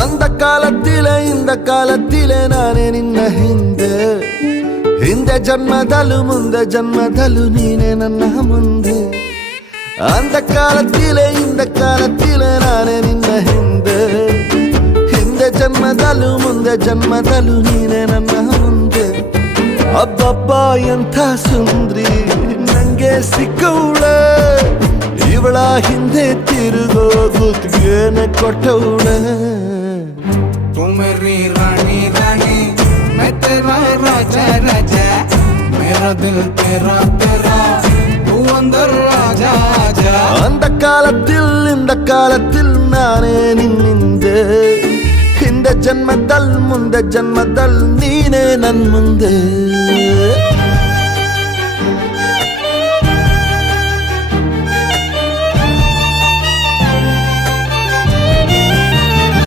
அந்த ಕಾಲத்திலே இந்த ಕಾಲத்திலே ನಾನೇ ನಿನ್ನ ಹಿಂದೆ ಜನ್ಮದಲ್ಲೂ ಮುಂದೆ ಜನ್ಮದಲ್ಲೂ ನೀನೇ ನನ್ನ ಮುಂದೆ அந்த ಕಾಲத்திலே இந்த ಕಾಲத்திலே ನಾನೇ ನಿನ್ನ ಹಿಂದೆ ಜನ್ಮದಲ್ಲೂ ಮುಂದೆ ಜನ್ಮದಲ್ಲೂ ನೀನೇ ನನ್ನ ಮುಂದೆ ಅಬ್ಬಬ್ಬ ಎಂಥ ಸುಂದ್ರಿ ನಂಗೆ ಸಿಕ್ಕವಳೆ ಇವಳ ಹಿಂದೆ ತಿರುಗೋ ಗುತ್ತಿಗೆನ ಕೊಟ್ಟವಳೆ तू मेरी रानी रानी मैं तेरा राजा राजा मेरा दिल तेरा तेरा तू अंदर राजा आजा அந்த காலத்தில் இந்த காலத்தில் நானே ನಿನ್ನಿಂದೆ ಹಿಂದೆ ಜನ್ಮದಲ್ ಮುಂದೆ ಜನ್ಮದಲ್ ನೀನೇ ನನ್ ಮುಂದೆ